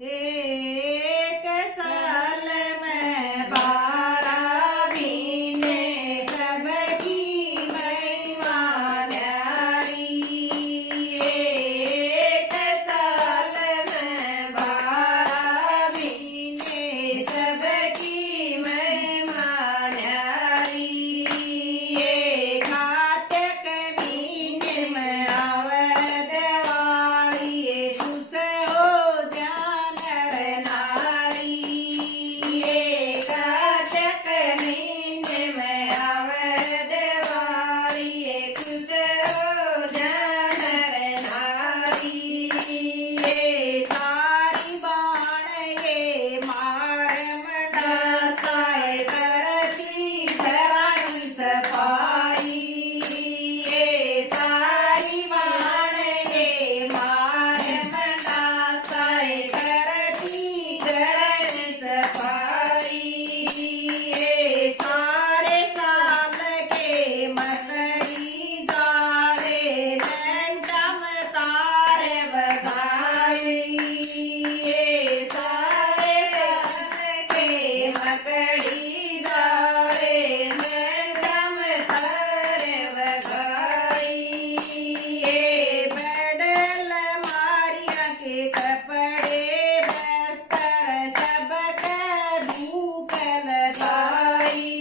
एक साल में 12 महीने सबकी महिमा न्यारी। एक साल में 12 महीने सबकी महिमा न्यारी। ये कार्तिक महीने में आवे दिवाली, ये खुश हो जान नारी। ये कार्तिक महीने में आवे दिवाली, ये खुश हो जान नारी। ये सारी बाण ये मार मंडासाए, करती घरानी सफाई। ये सारी बाण ये मार मंडासाए, करती घरानी सफाई। ये सारे साल के मकड़ी जाले, मैं चमत्कार बधाई। ये सारे साल के मकड़ी जाले, मैं चमत्कार बधाई। ये बड़ल मारिया के कपड़े बस्तर सबका धूप लगाई।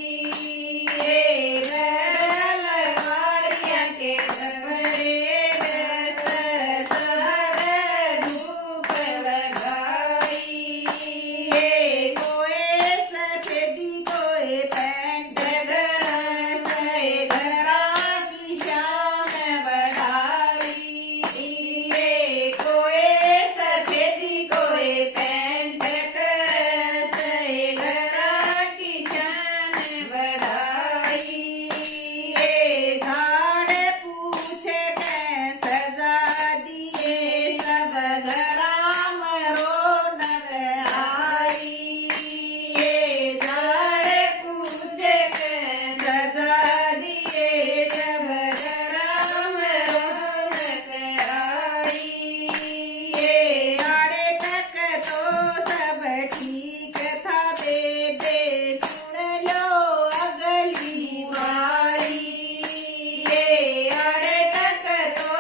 ये बड़ल मारिया के कपड़े बस्तर सबका धूप लगाई। ये कोई सफेदी कोई पैंट गरासे, घरा की शान बढ़ाई। ये कोई सफेदी कोई पैंट गरासे, घरा की शान बढ़ाई। ये झाड़ पूछे के सजा दिए, सब घराम रौनक आई। ये झाड़ पूछे के सजा दिए, सब घराम रौनक आई। ये आड़े तक तो सब ठीक था बेबे, सुन लो अगली बारी। ये आड़े तक तो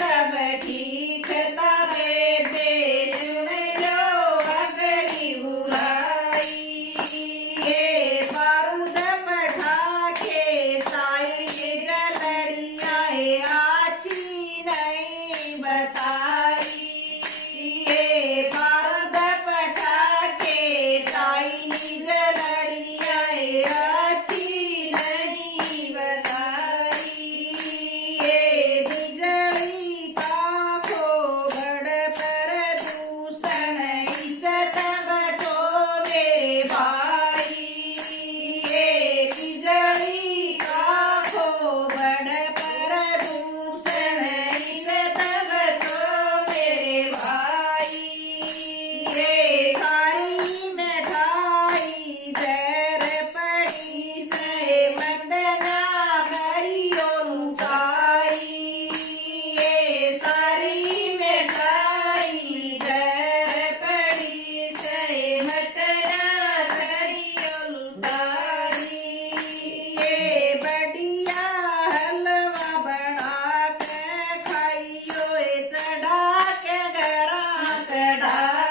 सब ठीक था बेबे, सुन लो अगली बुराई। ये बारूद पटाखे ताई जलड़ियाँ आची नहीं बताई। ये बारूद पटाखे ताई जलड़ियाँ आची नहीं बताई। ये बिजली का खोबड़ प्रदूषण, इज्जत बचो मेरे भाई। ये बिजली का खोबड़ प्रदूषण, इज्जत बचो मेरे भाई। ये सारी मिठाई जहर पड़ी से, वंदना करियो लुकाई। ये सारी मिठाई जहर पड़ी से, वंदना करियो लुकाई। ये बढ़िया हलवा बना के खाइयो, चढ़ा के घरा चढ़ा